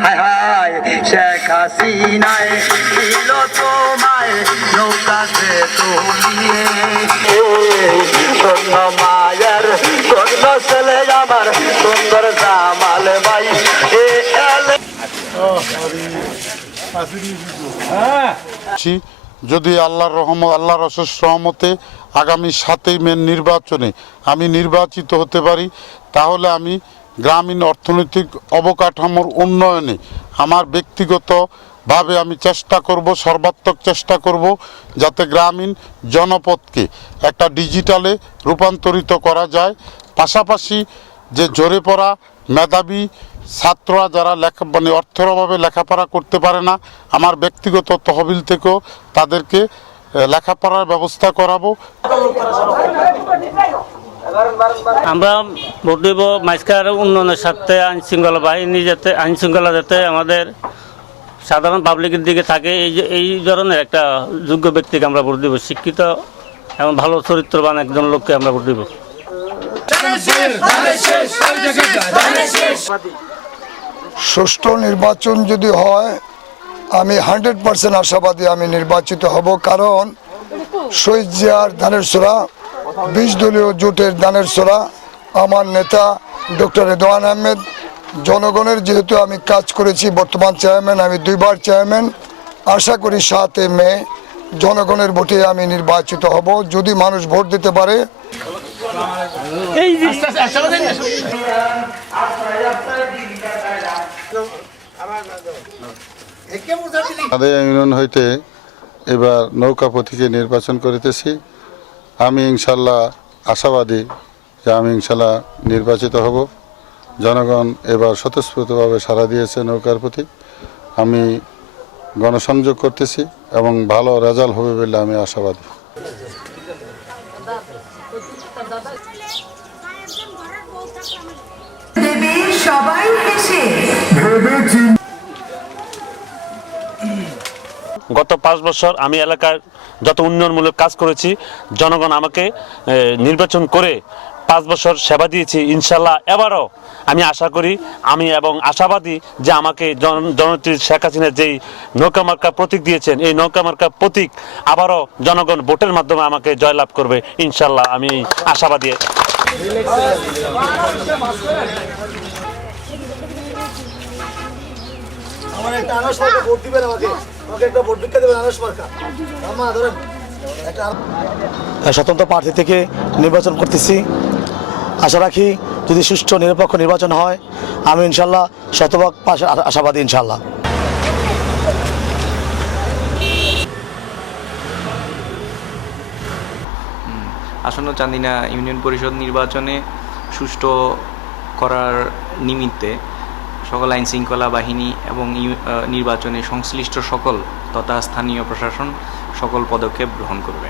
হায় হায় শেখ হাসিনায় দিল তোমায় নৌকাতে তুলিয়ে শূন্য মায়ের শূন্য ছেলে আমার সুন্দর জামাল ভাই এ এলে যদি আল্লাহর অশেষ রহমতে আগামী 7ই মে নির্বাচনে আমি নির্বাচিত হতে পারি, তাহলে আমি গ্রামীণ অর্থনৈতিক অবকাঠামোর উন্নয়নে আমার ব্যক্তিগতভাবে আমি চেষ্টা করব, সর্বাত্মক চেষ্টা করব যাতে গ্রামীণ জনপদকে একটা ডিজিটালে রূপান্তরিত করা যায়। পাশাপাশি যে ঝরে পড়া মেধাবী ছাত্ররা যারা অর্থের অভাবে লেখাপড়া করতে পারে না, আমার ব্যক্তিগত তহবিল থেকেও তাদেরকে লেখাপড়ার ব্যবস্থা করাবো। আমরা ভোট দেব মাইজকার উন্নয়নের সাথে আইনশৃঙ্খলা বাহিনী যাতে আইনশৃঙ্খলা যাতে আমাদের সাধারণ পাবলিকের দিকে থাকে এই ধরনের একটা যোগ্য ব্যক্তিকে আমরা ভোট দেব। শিক্ষিত এবং ভালো চরিত্রবান একজন লোককে আমরা ভোট দেব। সুষ্ঠু নির্বাচন যদি হয় আমি 100% আশাবাদী আমি নির্বাচিত হব, কারণ শহীদ জিয়ার ধানের ছোড়া 20 দলীয় জোটের ধানের ছোড়া আমার নেতা ডক্টর রেদওয়ান আহমেদ, জনগণের যেহেতু আমি কাজ করেছি, বর্তমান চেয়ারম্যান, আমি 2 বার চেয়ারম্যান, আশা করি 7 মে জনগণের ভোটে আমি নির্বাচিত হব যদি মানুষ ভোট দিতে পারে। ইউনিয়ন হইতে এবার নৌকা প্রতীকে নির্বাচন করিতেছি। আমি ইনশাল্লাহ আশাবাদী যে আমি ইনশাল্লাহ নির্বাচিত হব। জনগণ এবার স্বতঃস্ফূর্তভাবে সাড়া দিয়েছে নৌকার প্রতি। আমি গণসংযোগ করতেছি এবং ভালো রেজাল্ট হবে বলে আমি আশাবাদী। গত 5 বছর আমি এলাকার যত উন্নয়নমূলক কাজ করেছি, জনগণ আমাকে নির্বাচন করে 5 বছর সেবা দিয়েছি। ইনশাল্লাহ এবারও আমি আশা করি এবং আশাবাদী যে আমাকে জননেত্রী শেখ হাসিনা যেই নৌকা মার্কা প্রতীক দিয়েছেন, এই নৌকা মার্কা প্রতীক আবারও জনগণ ভোটের মাধ্যমে আমাকে জয়লাভ করবে। ইনশাল্লাহ আমি আশাবাদী। স্বতন্ত্র প্রার্থী থেকে নির্বাচন করতেছি। আশা রাখি যদি সুষ্ঠু নিরপেক্ষ নির্বাচন হয় আমি ইনশাল্লাহ শতভাগ আশাবাদী ইনশাল্লাহ। আসন্ন চান্দিনা ইউনিয়ন পরিষদ নির্বাচনে সুষ্ঠু করার নিমিত্তে সকল আইন শৃঙ্খলা বাহিনী এবং নির্বাচনে সংশ্লিষ্ট সকল তথা স্থানীয় প্রশাসন সকল পদক্ষেপ গ্রহণ করবে।